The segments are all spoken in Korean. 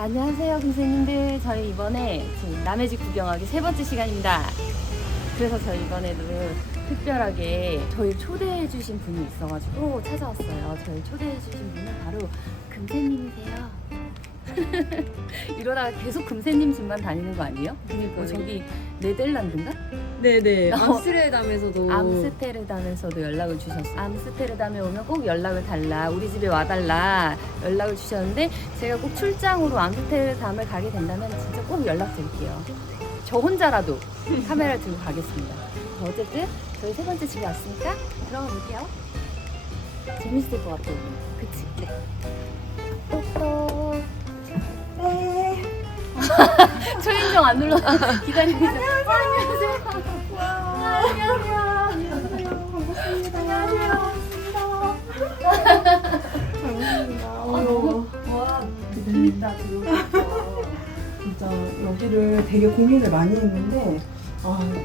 안녕하세요 선생님들. 저희 이번에 지금 남의 집 구경하기 3번째 시간입니다. 그래서 저희 이번에도 특별하게 저희 초대해 주신 분이 있어가지고 찾아왔어요. 저희 초대해 주신 분은 바로 금세님이세요. 이러다가 계속 금세님 집만 다니는 거 아니에요? 그니까요. 저기 네덜란드인가? 네네. 암스테르담에서도 암스테르담에서도 연락을 주셨어요. 암스테르담에 오면 꼭 연락을 달라, 우리 집에 와달라 연락을 주셨는데, 제가 꼭 출장으로 암스테르담을 가게 된다면 진짜 꼭 연락드릴게요. 저 혼자라도 카메라를 들고 가겠습니다. 어쨌든 저희 3번째 집에 왔으니까 들어가 볼게요. 재밌을 것 같아요. 그치? 네. 똑똑. 네. 초인종 안 눌러 기다리고 있어요. 안녕하세요. 와, 안녕하세요. 안녕하세요. 반갑습니다. 안녕하세요. 반갑습니다. 너무 와, 느낌 있다. 들어오셨어. 진짜 여기를 되게 고민을 많이 했는데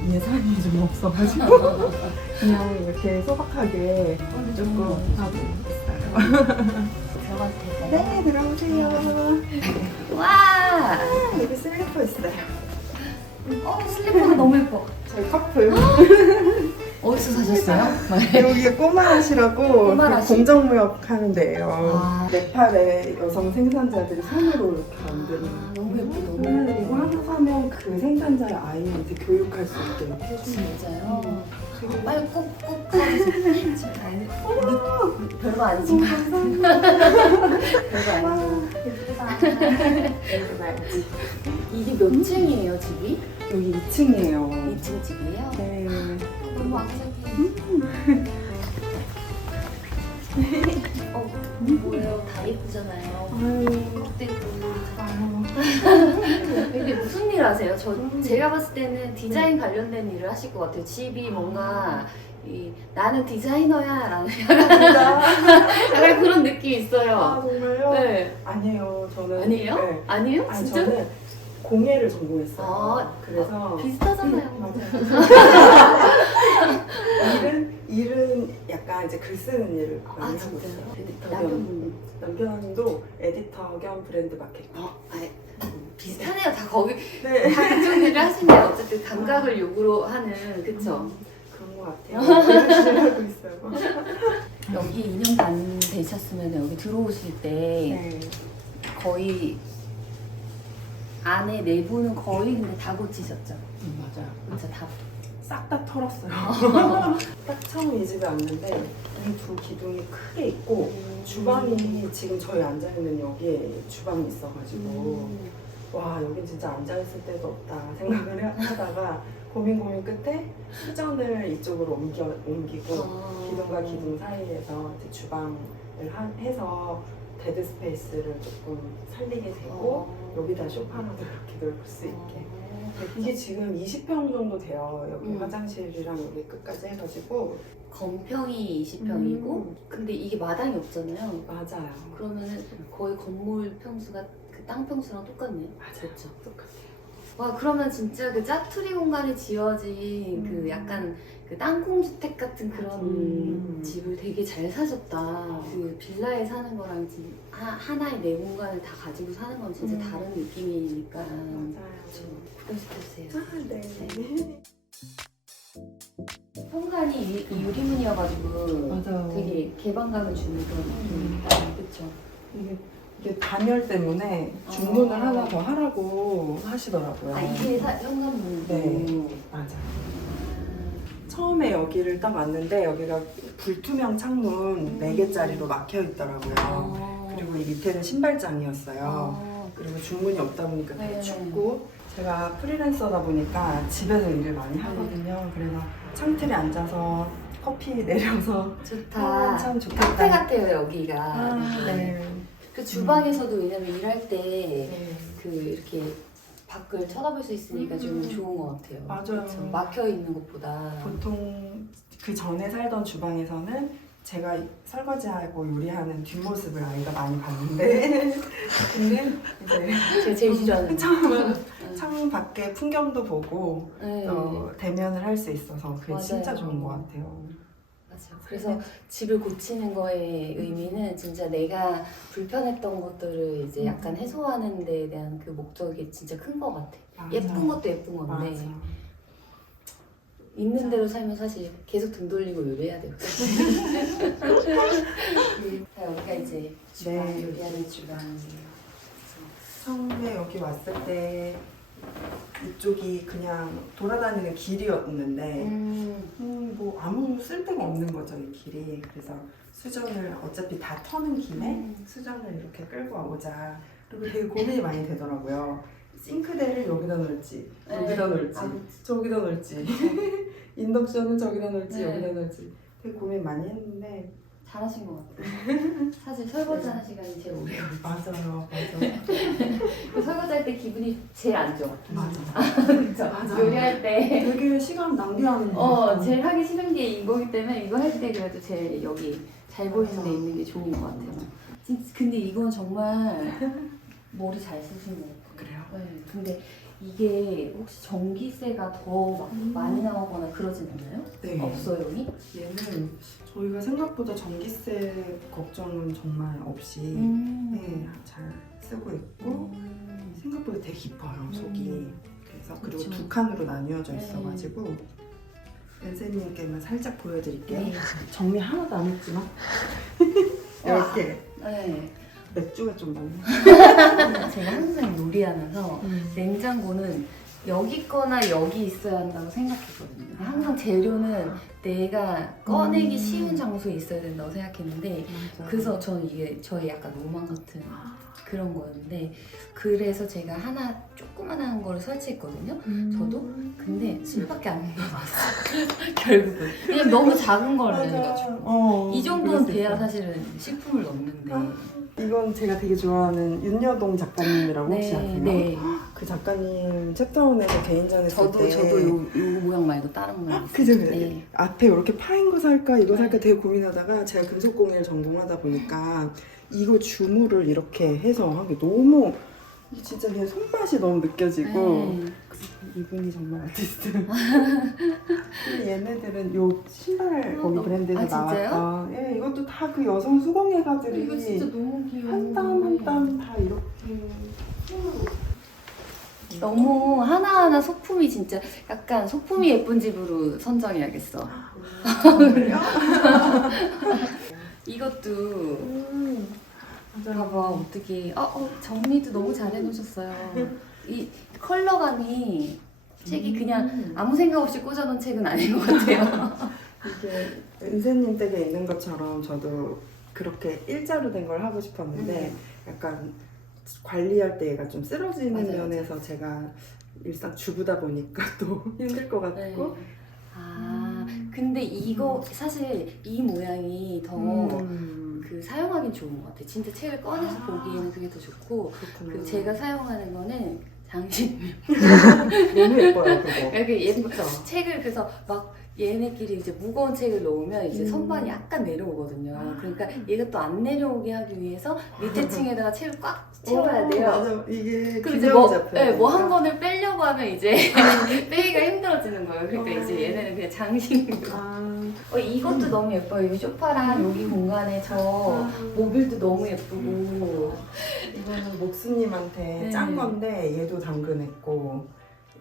예산이 좀 없어가지고 그냥 이렇게 소박하게 조금 하고 있어요. 들어가도 될까요? 네, 들어오세요. 와, 여기 슬리퍼 있어요. 슬리퍼가 너무 예뻐. 저희 커플. 어디서 사셨어요? 여기 꼬마라시라고 꼬마라시? 공정무역 하는 데예요. 아. 네팔의 여성 생산자들이 손으로 이렇게 만드는. 너무 예뻐, 너무 예뻐. 이거 하나 사면 그 생산자의 아이한테 교육할 수 있게 이렇게 해주는. 진짜요? 빨리 꾹꾹 해주세요. 별거 아니지만. 별거 아니지만. 예쁘다. 이게 몇 층이에요, 집이? 여기 2층이에요. 2층 집이에요? 네. 너무 아기자기해. 뭐예요? 다 예쁘잖아요. 컵도 예쁘고. 근데 무슨 일 하세요? 제가 봤을 때는 디자인 관련된 일을 하실 것 같아요. 집이 뭔가 나는 디자이너야 라는 약간 그런 느낌이 있어요. 정말요? 네. 아니에요. 저는. 아니에요? 네. 아니에요? 아니, 진짜? 저는 공예를 전공했어요. 아, 그래서 비슷하잖아요. 맞아요. 일은 약간 이제 글 쓰는 일을 많이 하고 진짜요? 있어요. 에디터 남편분은? 남편도 에디터 겸 브랜드 마케팅. 비슷하네요. 다 거기 네. 다 그쪽 일을 하시네요. 어쨌든 감각을 요구로 하는, 그쵸? 그런 것 같아요. 열심히 하고 있어요. 여기 2년 반 되셨으면 여기 들어오실 때 네. 거의 안에 내부는 거의 근데 다 고치셨죠? 맞아요. 그쵸? 다. 싹 다 털었어요. 딱 처음 이 집에 왔는데 이 두 기둥이 크게 있고 주방이 지금 저희 앉아있는 여기에 주방이 있어가지고 와 여긴 진짜 앉아있을 데도 없다 생각을 하다가 고민 끝에 수전을 이쪽으로 옮기고 기둥과 기둥 사이에서 이제 주방을 해서 데드 스페이스를 조금 살리게 되고 여기다 소파라도 이렇게 놓을 수 있게. 이게 지금 20평 정도 돼요. 여기 화장실이랑 여기 끝까지 해가지고. 건평이 20평이고 근데 이게 마당이 없잖아요. 맞아요. 그러면은 거의 건물 평수가 그 땅 평수랑 똑같네요. 그렇죠. 똑같아요. 와, 그러면 진짜 그 짜투리 공간에 지어진 그 약간 그 땅콩주택 같은 그런 집을 되게 잘 사셨다. 그 빌라에 사는 거랑 지금 하나의 내 공간을 다 가지고 사는 건 진짜 다른 느낌이니까. 맞아요. 구경시켜주세요. 네. 현관이 유리문이어가지고 맞아요. 되게 개방감을 주는 그런 느낌이니까. 그쵸? 이게 단열 때문에 중문을 하나 더 하라고 하시더라고요. 이게 현관문이고. 네. 맞아요. 처음에 여기를 딱 왔는데 여기가 불투명 창문 4개짜리로 막혀 있더라고요. 그리고 이 밑에는 신발장이었어요. 그리고 중문이 없다 보니까 되게 네. 춥고 제가 프리랜서다 보니까 집에서 일을 많이 하거든요. 그래서 창틀에 앉아서 커피 내려서 좋다. 참 좋겠다. 카페 같아요, 여기가. 네. 그 주방에서도 왜냐면 일할 때 네. 그 이렇게 밖을 쳐다볼 수 있으니까 좀 좋은 것 같아요. 맞아요. 그쵸? 막혀 있는 것보다. 보통 그 전에 살던 주방에서는 제가 설거지하고 요리하는 뒷모습을 아이가 많이 봤는데 근데 이제 제가 제일 싫어하는. 창 밖에 풍경도 보고 네. 대면을 할 수 있어서 그게 맞아요. 진짜 좋은 것 같아요. 맞아요. 그래서 집을 고치는 거의 의미는 진짜 내가 불편했던 것들을 이제 약간 해소하는 데에 대한 그 목적이 진짜 큰 것 같아. 맞아. 예쁜 것도 예쁜 건데 맞아. 있는 대로 살면 사실 계속 등 돌리고 요리해야 돼요. 자, 여기가 이제 주방, 네. 요리하는 주방이에요. 처음에 여기 왔을 때 이쪽이 그냥 돌아다니는 길이었는데 뭐 아무 쓸데가 없는 거죠, 이 길이. 그래서 수전을 어차피 다 터는 김에 수전을 이렇게 끌고 와보자. 그리고 되게 고민이 많이 되더라고요. 싱크대를 여기다 놓을지, 여기다 놓을지, 저기다 놓을지, 인덕션은 저기다 놓을지, 네. 여기다 놓을지 되게 고민 많이 했는데 잘하신 것 같아요. 사실 설거지 하는 시간이 제일 오래 걸려요. 맞아요, 맞아요. 설거지 할 때 기분이 제일 안 좋아. 맞아. 그쵸? 맞아. 요리할 때. 되게 시간 낭비하는 거. 제일 하기 싫은 게 이거기 때문에 이거 할 때 그래도 제일 여기 잘 보이는 데 있는 게 좋은 것 같아요. 근데 이건 정말 머리 잘 쓰신 것 같아요. 그래요? 네, 근데 이게 혹시 전기세가 더 막 많이 나오거나 그러진 않나요? 네. 없어요, 여기? 얘는 저희가 생각보다 전기세 걱정은 정말 없이 네, 잘 쓰고 있고 생각보다 되게 깊어요, 속이. 그래서 그리고 그쵸. 두 칸으로 나뉘어져 네. 있어가지고 연세님께만 살짝 보여드릴게요. 네. 정리 하나도 안 했지만 와. 이렇게 네. 맥주가 좀 많네. 제가 항상 요리하면서 냉장고는 여기 거나 여기 있어야 한다고 생각했거든요. 근데 항상 재료는 내가 꺼내기 쉬운 장소에 있어야 된다고 생각했는데 맞아. 그래서 저는 이게 저의 약간 로망 같은 그런 거였는데 그래서 제가 하나 조그만한 거를 설치했거든요. 저도 근데 술밖에 안 남았어요. 결국은 그냥 너무 작은 거를 해가지고 이 정도는 돼야 사실은 식품을 넣는데 이건 제가 되게 좋아하는 윤여동 작가님이라고 혹시 아세요? 네. 그 작가님 챕터원에서 개인전 했을 때 저도 요 모양 말고 다른 모양 있어요. 그죠, 그죠. 네. 앞에 이렇게 파인 거 살까 이거 살까 되게 고민하다가 제가 금속공예를 전공하다 보니까 이거 주물을 이렇게 해서 한 게 너무 진짜 그냥 손맛이 너무 느껴지고 네. 이분이 정말 아티스트. 근데 얘네들은 요 신발 거기 브랜드에서 아, 진짜요? 나왔던 예, 이것도 다 그 여성 수공예가들이 이거 진짜 너무 귀여워. 한 땀 한 땀 다 이렇게 너무 하나하나 소품이 진짜 약간 소품이 예쁜 집으로 선정해야겠어. 그래요? 이것도 봐봐 어떻게 정리도 너무 잘 해놓으셨어요. 이 컬러감이 책이 그냥 아무 생각 없이 꽂아놓은 책은 아닌 것 같아요. 이게 은세님 댁에 있는 것처럼 저도 그렇게 일자로 된 걸 하고 싶었는데 약간 관리할 때 얘가 좀 쓰러지는 맞아요, 면에서 제가 일상 주부다 보니까 또 힘들 것 같고 네. 근데 이거 사실 이 모양이 더 그 사용하긴 좋은 것 같아요. 진짜 책을 꺼내서 보기에는 그게 더 좋고 그렇구나. 그 제가 사용하는 거는 장식 너무 예뻐요 그거. 이렇게 예쁘죠. 진짜. 책을 그래서 막 얘네끼리 이제 무거운 책을 놓으면 이제 선반이 약간 내려오거든요. 그러니까 얘가 또 안 내려오게 하기 위해서 밑에 층에다가 책을 꽉 채워야 돼요. 맞아 이게 그리고 이제 균형이 잡혀야 뭐 한 되니까. 권을 빼려고 하면 이제 빼기가 힘들어지는 거예요. 그러니까 이제 얘네는 그냥 장식으로. 이것도 너무 예뻐요. 이 소파랑 여기 공간에 저 모빌도 너무 예쁘고. 이거는 목수님한테 네. 짠 건데 얘도 당근했고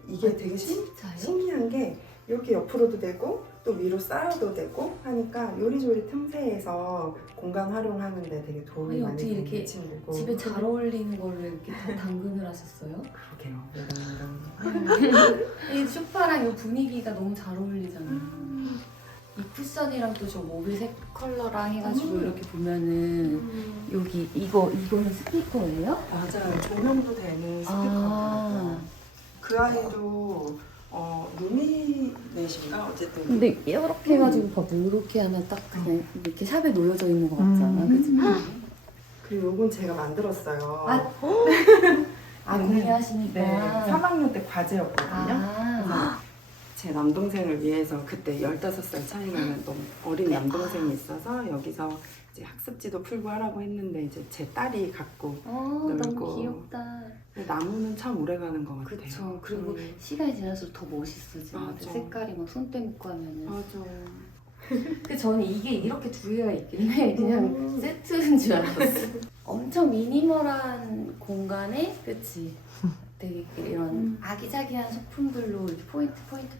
이게 되게 진짜요? 신기한 게 이렇게 옆으로도 되고 또 위로 쌓여도 되고 하니까 요리조리 틈새에서 공간 활용하는데 되게 도움이 아니, 많이 어떻게 되는 이렇게 친구고 집에 잘 어울리는 거를 이렇게 다 당근을 하셨어요? 그러게요 이런 이 소파랑 이 분위기가 너무 잘 어울리잖아요. 이 쿠션이랑 또 저 모빌색 컬러랑 해가지고 이렇게 보면은 여기 이거는 스피커예요? 맞아요 조명도 되는 스피커더라고요 그 아이도 루미넷인가 어쨌든 근데 이렇게 해가지고 봐봐 이렇게 하면 딱 그냥 이렇게 샵에 놓여져 있는 것 같잖아, 그치? 그리고 요건 제가 만들었어요 공유하시니까. 네 3학년 때 과제였거든요 아, 제 남동생을 위해서 그때 15살 차이 나는 너무 어린 남동생이 있어서 여기서 이제 학습지도 풀고 하라고 했는데 이제 제 딸이 갖고 너무 놀고. 귀엽다. 근데 나무는 참 오래 가는 것 같아요. 그쵸. 그리고 시간이 지날수록 더 멋있어지고 맞아. 색깔이 막 손때 묻고 하면은. 맞아. 그 저는 이게 이렇게 두 개가 있길래 그냥 세트인 줄 알았어. 엄청 미니멀한 공간에, 그치? 되게 이런 아기자기한 소품들로 이렇게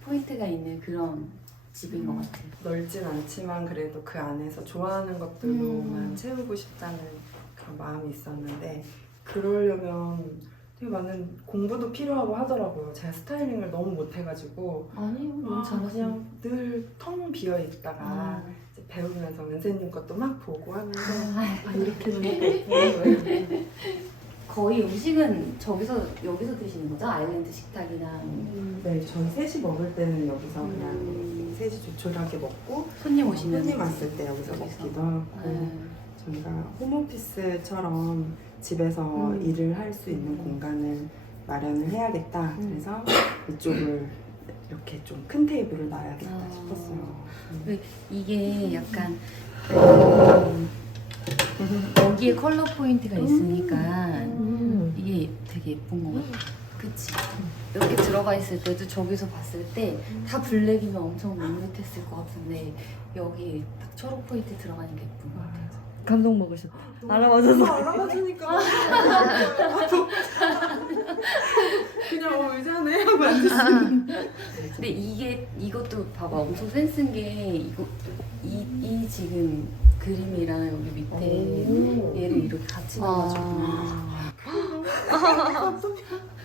포인트가 있는 그런 집인 것 같아요. 넓진 않지만 그래도 그 안에서 좋아하는 것들로만 채우고 싶다는 그런 마음이 있었는데 그러려면 되게 많은 공부도 필요하고 하더라고요. 제가 스타일링을 너무 못해가지고 아니요, 너무 잘하시네요. 그냥 늘 텅 비어 있다가 이제 배우면서 은세님 것도 막 보고 하면서 이렇게는 했고 거의 음식은 여기서 드시는 거죠? 아일랜드 식탁이나 네, 전 셋이 먹을 때는 여기서 그냥 셋이 조촐하게 먹고 손님 오시면 손님 왔을 때 여기서 먹기도 하고 저희가 홈오피스처럼 집에서 일을 할 수 있는 공간을 마련을 해야겠다. 그래서 이쪽을 이렇게 좀 큰 테이블을 놔야겠다 싶었어요. 이게 약간 여기에 컬러 포인트가 있으니까 이게 되게 예쁜 것 같아. 그치? 이렇게 들어가 있을 때도 저기서 봤을 때 다 블랙이면 엄청 밋밋했을 것 같은데 여기 딱 초록 포인트 들어가니까 예쁜 것 같아요. 감동 먹으셨다. 알아맞아서. 알아봐주니까 그냥 의자네 하고 앉으시는. 근데 이것도 봐봐 엄청 센스인 게 이 지금 그림이랑 여기 밑에 얘를 이렇게 같이 넣어가지고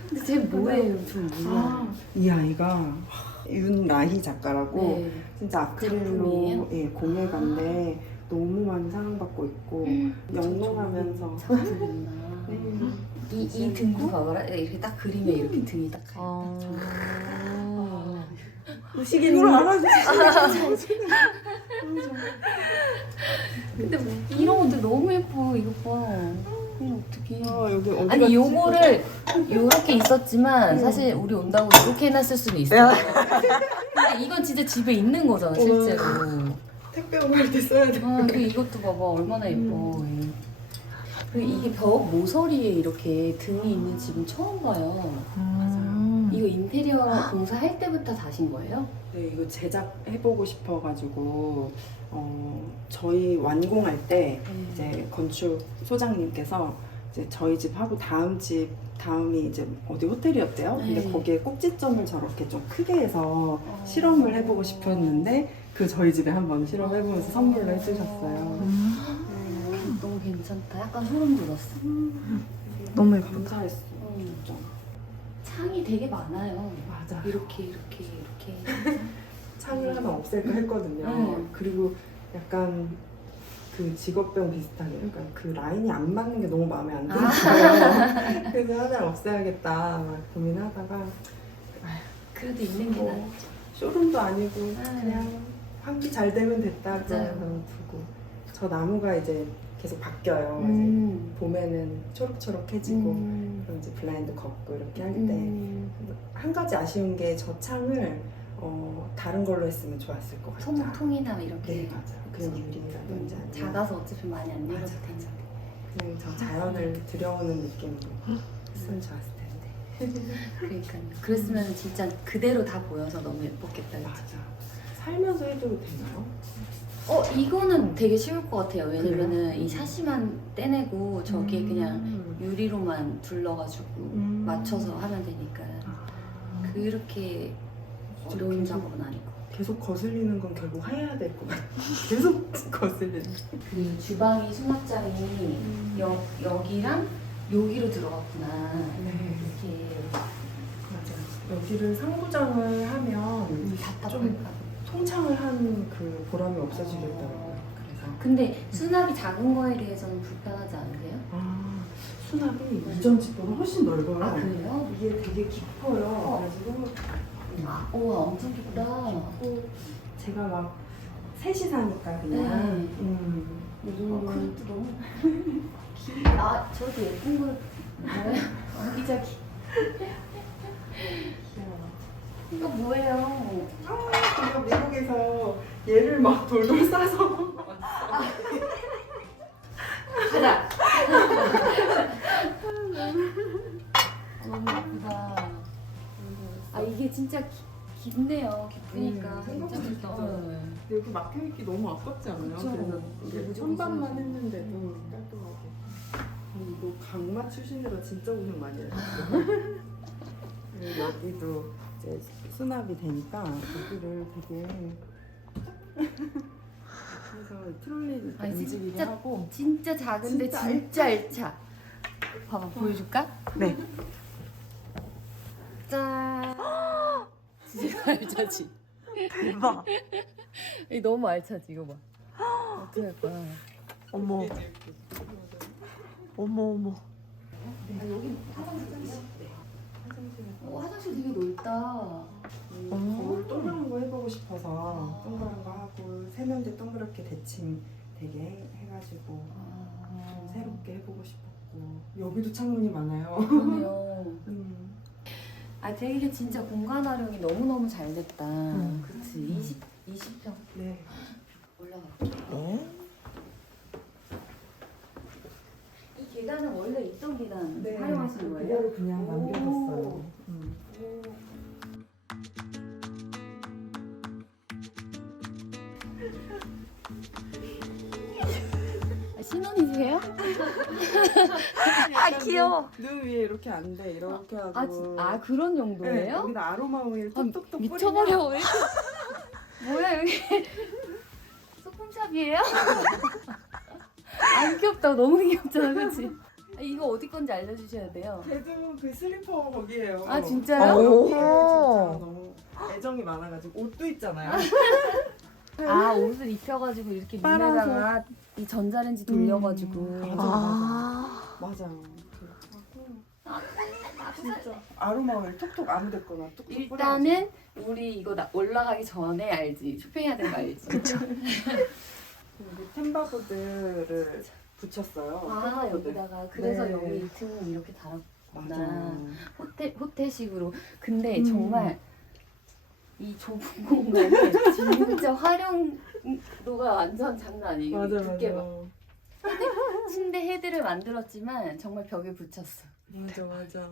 근데 쟤 뭐예요? 좀 몰라요. 이 아이가 윤라희 작가라고 네. 진짜 아크릴로 공예가인데 너무 많이 사랑받고 있고 영롱하면서 작품이구나. 네. 이 등도 봐봐라. 이렇게 딱 그림에 이렇게 등이 딱 무식인으로 알아주시는 근데 뭐 이런 것들 너무 예뻐. 이거 봐. 그럼 어떡해. 여기 어디 아니 갔지? 요거를 요렇게 있었지만 사실 우리 온다고 이렇게 해놨을 수는 있어요. 근데 이건 진짜 집에 있는 거잖아 실제로. 택배 오갈 때 써야 돼. 그리고 이것도 봐봐 얼마나 예뻐. 그리고 이게 벽 모서리에 이렇게 등이 있는 집은 처음 봐요. 이거 인테리어 공사할 때부터 다신 거예요? 네, 이거 제작해보고 싶어가지고 저희 완공할 때 이제 건축 소장님께서 이제 저희 집 하고 다음이 이제 어디 호텔이었대요. 근데 네. 거기에 꼭지점을 저렇게 좀 크게 해서 실험을 해보고 싶었는데 그 저희 집에 한번 실험해보면서 선물로 해주셨어요. 너무 괜찮다. 약간 소름 돋았어. 너무 예쁘다. 감사했어. 진짜. 창이 되게 많아요. 맞아. 이렇게. 창을 하나 없앨까 했거든요. 네. 그리고 약간 그 직업병 비슷하게 약간 그 라인이 안 맞는 게 너무 마음에 안 드는 거예요. 그래서 하나를 없애야겠다 막 고민하다가 그래도 있는 게 낫죠. 쇼룸도 아니고 그냥 환기 잘 되면 됐다 맞아요. 그래서 두고 저 나무가 이제 계속 바뀌어요. 이제 봄에는 초록초록해지고 그럼 이제 블라인드 걷고 이렇게 할 때 한 가지 아쉬운 게 저 창을 다른 걸로 했으면 좋았을 것 같아요. 통이나 이렇게. 네 맞아요. 그냥 유리라든지 아니면 작아서 어차피 많이 안 내려도 맞아, 되니까. 그냥 저 자연을 들여오는 느낌으로 했으면 좋았을 텐데. 그러니까요. 그랬으면 진짜 그대로 다 보여서 너무 예뻤겠다. 그치? 맞아. 살면서 해도 되나요? 이거는 되게 쉬울 것 같아요. 왜냐면은 이 샤시만 떼내고 저기에 그냥 유리로만 둘러가지고 맞춰서 하면 되니까 그렇게 어려운 작업은 아니고. 계속 거슬리는 건 결국 해야 될 것 같아. 계속 거슬리는. 그리고 주방이 수납장이 여기랑 여기로 들어갔구나. 네. 이렇게 맞아. 여기를 상부장을 하면 답답할까 봐. 통창을 한 그 보람이 없어지겠더라고요. 그래서 근데 수납이 작은 거에 대해서는 불편하지 않으세요? 수납이 이전 집보다 훨씬 넓어요. 아 그래요? 이게 되게 깊어요. 그래가지고 우와 엄청 깊다. 깊고 제가 막 셋이 사니까 그냥 이 정도. 그것도 너무 저도 예쁜 걸 뭐예요? 아기자기. 이거 뭐예요? 제가 미국에서 얘를 막 돌돌 싸서 가자. 너무 예쁘다. 이게 진짜 깊네요. 깊으니까 생각보다 진짜 깊어요. 어. 여기 막혀있기 너무 아깝지 않아요? 그쵸. 그래서 이게 무조건 선반만 써야죠. 했는데도 깔끔하게. 이거 강마 출신이라 진짜 고생 많이 하셨어요. 그리고 여기도 이제 수납이 되니까 여기를 되게 그래서 트롤리 아니, 움직이게 진짜 하고 진짜 작은데 진짜 진짜 알차. 봐봐 보여줄까? 네. 짠. 진짜 알차지. 대박. 이 너무 알차지 이거 봐. 어떻게 할 거야? 어머. 어머. 여기 화장실 되게 넓다. 거울 동그란 거 해보고 싶어서 동그란 거 하고 세면대 동그랗게 대칭 되게 해가지고 좀 새롭게 해보고 싶었고 여기도 창문이 많아요. 그러네요. 음. 아 되게 진짜 공간 활용이 너무너무 잘 됐다. 그치? 20평 네. 올라가. 네? 이 계단은 원래 있던 계단 네. 활용하시는 거예요? 그대로 그냥 오. 남겨뒀어요. 아, 신혼이세요? 아 귀여워. 눈 위에 이렇게 앉아 이렇게 하고. 아 그런 네, 용도예요? 여기다 아로마 오일 아, 톡톡톡 미쳐버려 왜 이렇게 뭐야 여기 소품샵이에요? 안 귀엽다 너무 귀엽잖아 그치? 아, 이거 어디 건지 알려주셔야 돼요. 걔도 그 슬리퍼 거기에요. 아 진짜요? 오. 여기에 진짜 너무 애정이 많아가지고 옷도 있잖아요. 아 옷을 입혀가지고 이렇게 빨아서. 밑에다가 이 전자레인지 돌려가지고 아. 맞아요. 진짜 아로마 오일 톡톡 아무데거나 톡톡 뿌려야지. 일단은 우리 이거 올라가기 전에 알지? 쇼핑해야 되는 거 알지? 그쵸. 여기 템바보드를 붙였어요. 아 템바보드. 여기다가 그래서 네. 여기 2층은 이렇게 달았구나. 맞아요. 호텔식으로. 근데 정말 이 좁은 공간에 진짜 활용도가 완전 장난 아니에요. 맞아 두께 봐. 맞아. 침대 헤드를 만들었지만 정말 벽에 붙였어. 맞아.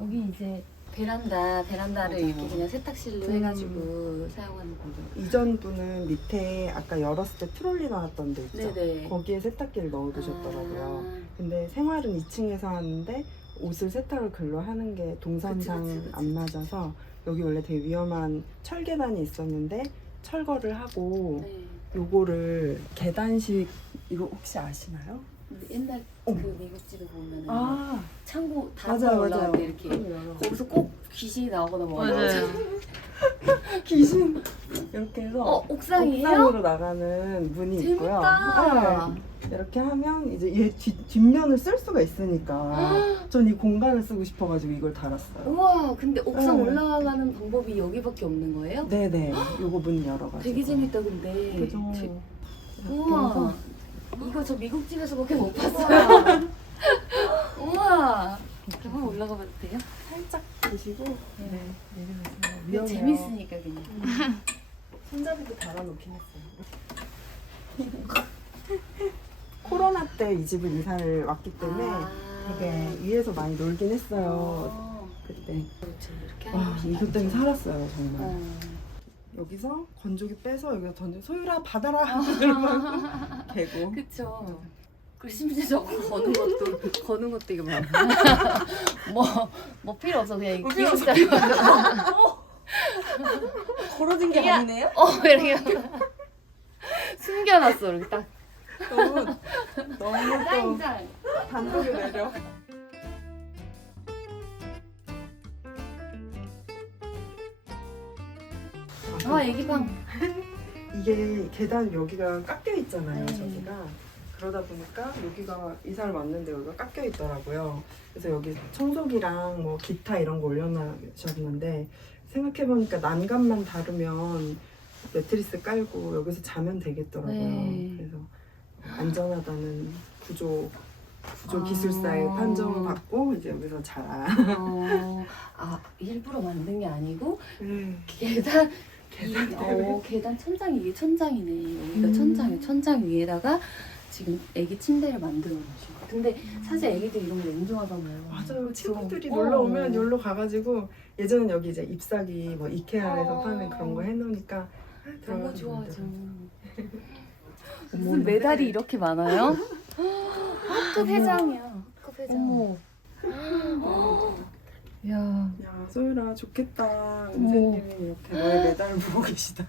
여기 이제 베란다를 맞아. 이렇게 그냥 세탁실로 해가지고 사용하는 거죠. 이전 분은 밑에 아까 열었을 때 트롤리 나왔던 데 있죠? 네네. 거기에 세탁기를 넣어두셨더라고요. 아, 근데 생활은 2층에서 하는데 옷을 세탁을 글로 하는 게 동선상 그치. 안 맞아서 여기 원래 되게 위험한 철계단이 있었는데 철거를 하고 네. 요거를 계단식 이거 혹시 아시나요? 근데 옛날 어. 그 미국 집에 보면은 아 창고 다 맞아요 올라갈 맞아요. 때 이렇게 거기서 꼭 귀신이 나오거나 뭐 맞아요. 귀신 이렇게 해서 옥상이에요? 옥상으로 나가는 문이 있고요. 재밌다. 네. 이렇게 하면 이제 얘 뒷면을 쓸 수가 있으니까 전 이 공간을 쓰고 싶어가지고 이걸 달았어요. 우와 근데 옥상 네. 올라가는 방법이 여기밖에 없는 거예요? 네네. 요거 문 열어가지고. 되게 재밌다 근데. 그죠. 우와 이거 저 미국 집에서 그렇게 못 봤어요. 우와 한번 올라가 봐도 돼요? 살짝 보시고 네. 내려오세요. 근데 위험해요. 재밌으니까 그냥. 손잡이도 달아놓긴 했어요. 코로나 때 이 집을 이사를 왔기 때문에 되게 위에서 많이 놀긴 했어요. 그때. 그렇죠 이렇게 와 하는 이것 때문에 살았어요 정말. 어. 여기서 건조기 빼서 여기다 던져 소율아 받아라 이러고 개고. 그쵸. 그리고 심지어 저거 거는 것도 이거 뭐 필요 없어 그냥 이거 필요 없어. 귀엽다. 걸어진 게 야. 아니네요? 이렇게 숨겨놨어 이렇게 딱. 너무 또 짱짱. 단독에 내려. 아 애기방. 이게 계단 여기가 깎여 있잖아요. 네. 저기가 그러다 보니까 여기가 이사를 왔는데 여기가 깎여 있더라고요. 그래서 여기 청소기랑 뭐 기타 이런 거 올려놔셨는데 생각해 보니까 난간만 다루면 매트리스 깔고 여기서 자면 되겠더라고요. 네. 그래서 안전하다는 구조 기술사의 아. 판정을 받고 이제 여기서 자라. 일부러 만든 게 아니고 네. 계단 계단 때문에. 계단 천장이 이게 천장이네. 여기가 천장 위에다가 지금 애기 침대를 만들어 놓으신 거예요. 근데 사실 애기들 이런 거 너무 좋아하잖아요. 맞아요. 친구들이 어. 놀러 오면 여기로 가가지고 예전엔 여기 이제 잎사귀 뭐 이케아에서 어. 파는 그런 거 해놓으니까 너무 들어가서 좋아하죠. 만들어요. 무슨 메달이 이렇게 많아요? 학급 회장이야. 학급 회장. 야, 야 소율아 좋겠다. 은세님이 이렇게 너의 메달을 보고 계시다.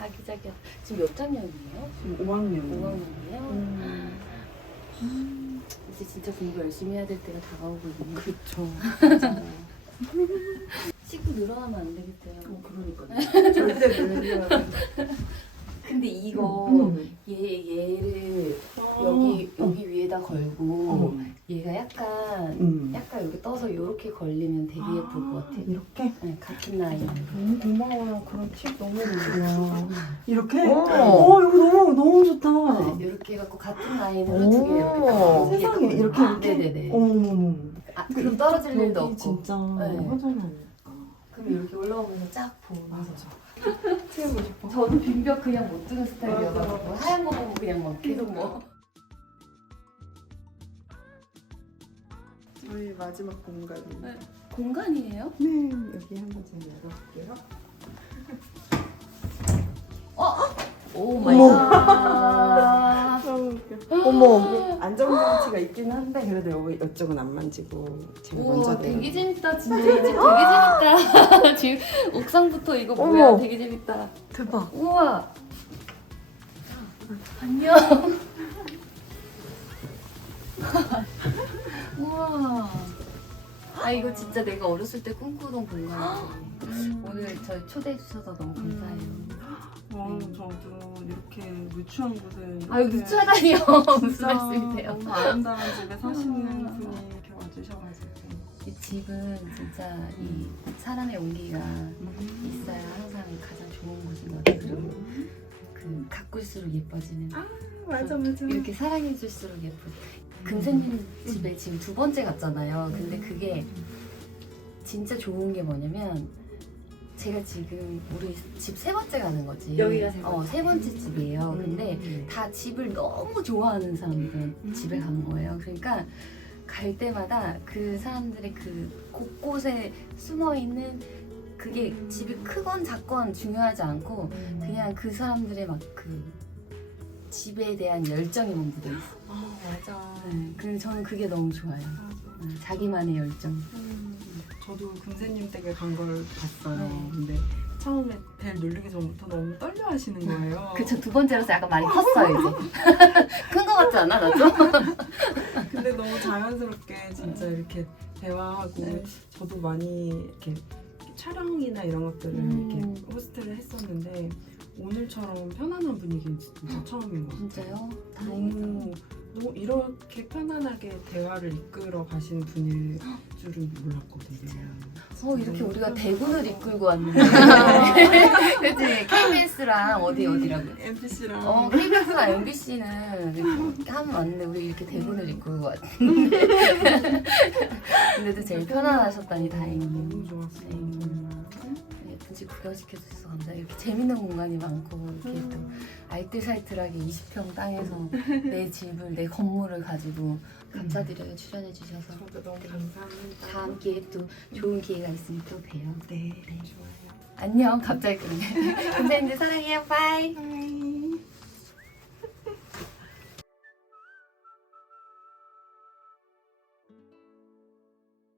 아기자기야. 지금 몇 학년이에요? 지금 5학년. 5학년이에요? 이제 진짜 공부 열심히 해야 될 때가 다가오거든요. 그쵸. 식구 늘어나면 안 되겠대요. 그러니까요. 절대 늘리면 근데 이거 얘를 여기 위에다 걸고 얘가 약간 여기 떠서 이렇게 걸리면 되게 예쁠 것 같아요. 이렇게? 네, 같은 나이. 너무 고마워요. 그런 팁 너무 좋아. 이렇게? 어. 이거 너무 좋다. 네, 이렇게 해갖고 같은 라인으로 두 개 이렇게 딱 세상에 이렇게? 네네네. 어머머머. 아, 그럼 떨어질 일도 없고. 진짜 네. 허전하니까. 그럼 이렇게 올라오면서 쫙 보면서. 채우고 싶어. 저는 빈벽 그냥 못 두는 스타일이어가지고 하얀 거 보고 그냥 막 계속 뭐. 저희 마지막 공간이. 네. 공간이에요? 네, 여기 한번 제가 열어볼게요. 오 마이 어머. 갓. 너무 웃겨. 어머. 안전장치가 있긴 한데 그래도 여기 이쪽은 안 만지고 제가 우와 먼저 되게 내려요. 재밌다 진짜 이 집 되게 재밌다. 지금 옥상부터 이거 뭐야 어머. 되게 재밌다. 대박. 우와. 안녕. 우와. 아 이거 진짜 내가 어렸을 때 꿈꾸던 공간이지. 오늘 저 초대해 주셔서 너무 감사해요. 저도 이렇게 누추한 곳에 아유 누추하다니요. 무슨 진짜 말씀이세요? 너무 아름다운 집에 사시는 분이 이렇게 와주셔가지고 이 집은 진짜 이 사람의 온기가 있어야 항상 가장 좋은 곳인 것 같아요. 그 가꿀수록 예뻐지는. 맞아 이렇게 사랑해줄수록 예쁜. 금세님 집에 지금 두 번째 갔잖아요. 근데 그게 진짜 좋은 게 뭐냐면 제가 지금 우리 집 세 번째 가는 거지. 여기가 세 번째. 세 번째 집이에요. 근데 다 집을 너무 좋아하는 사람들 집에 간 거예요. 그러니까 갈 때마다 그 사람들의 그 곳곳에 숨어 있는 그게 집이 크건 작건 중요하지 않고 그냥 그 사람들의 막 그 집에 대한 열정이 묻어 있어. 맞아. 네, 그래서 저는 그게 너무 좋아요. 자기만의 열정. 저도 금세님 댁에 간 걸 봤어요. 네. 근데 처음에 벨 누르기 전부터 너무 떨려 하시는 거예요. 그쵸, 두 번째로서 약간 많이 컸어요, 이제. 큰 거 같지 않아, 나도? 근데 너무 자연스럽게 진짜 이렇게 대화하고 네. 저도 많이 이렇게 촬영이나 이런 것들을 이렇게 호스트를 했었는데 오늘처럼 편안한 분위기는 진짜 처음인 것 같아요. 진짜요? 다행이다. 너무 이렇게 편안하게 대화를 이끌어 가신 분일 줄은 몰랐거든요. 이렇게 우리가 대군을 이끌고 왔는데. 그치, KBS랑 어디라고? MBC랑 KBS랑 MBC는 이렇게 하면 왔는데 우리 이렇게 대군을 이끌고 왔는데. 근데도 제일 편안하셨다니 다행이에요. 너무 좋았어요. 예쁜 집 구경시켜주셔서 감사해요. 이렇게 재밌는 공간이 많고 이렇게 또 알뜰살뜰하게 20평 땅에서 내 집을, 내 건물을 가지고 감사드려요. 출연해주셔서. 저도 너무 감사합니다. 다음 기회에 또 좋은 기회가 있으면 또 봬요. 네, 좋아요. 안녕. 갑자기 그러네. 감사합니다. 사랑해요. 바이. 바이.